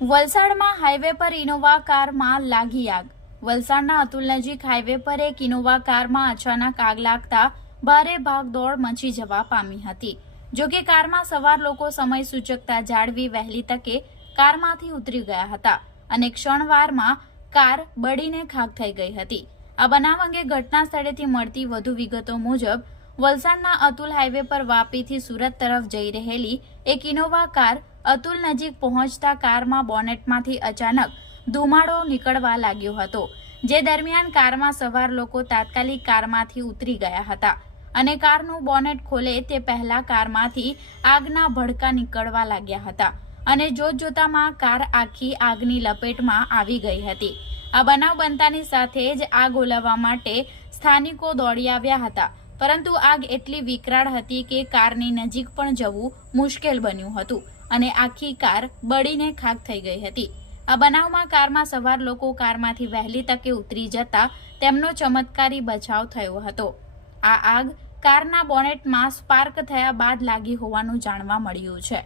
વલસાડમાં હાઈવે પર ઇનોવા કારમાં લાગી આગ. વલસાડના અતુલ નજીક હાઈવે પર એક ઇનોવા કારમાં અચાનક આગ લાગતા ભારે ભાગદોડ મચી જવા પામી હતી. જો કે કારમાં સવાર લોકો સમય સૂચકતા જાળવી વહેલી તકે કારમાંથી ઉતરી ગયા હતા અને ક્ષણવારમાં કાર બળીને ખાક થઈ ગઈ હતી. આ બનાવ અંગે ઘટના સ્થળેથી મળતી વધુ વિગતો મુજબ વલસાડના અતુલ હાઈવે પર વાપીથી સુરત તરફ જઈ રહેલી એક ઇનોવા કાર અતુલ નજીક પહોંચતા કારમાં બોનેટમાંથી અચાનક ધુમાડો નીકળવા લાગ્યો હતો, જે દરમિયાન કારમાં સવાર લોકો તાત્કાલિક કારમાંથી ઉતરી ગયા હતા અને કારનું બોનેટ ખોલે તે પહેલા કારમાંથી આગના ભડકા નીકળવા લાગ્યા હતા અને જોતજોતામાં કાર આખી આગની લપેટમાં આવી ગઈ હતી. આ બનાવ બનતાની સાથે જ આગ ઓલવવા માટે સ્થાનિકો દોડી આવ્યા હતા પરંતુ આગ એટલી વિકરાળ હતી કે કારની નજીક પણ જવું મુશ્કેલ બન્યું હતું અને આખી કાર બળીને ખાક થઈ ગઈ હતી. આ બનાવમાં કારમાં સવાર લોકો કારમાંથી વહેલી તકે ઉતરી જતા તેમનો ચમત્કારી બચાવ થયો હતો. આ આગ કારના બોનેટમાં સ્પાર્ક થયા બાદ લાગી હોવાનું જાણવા મળ્યું છે.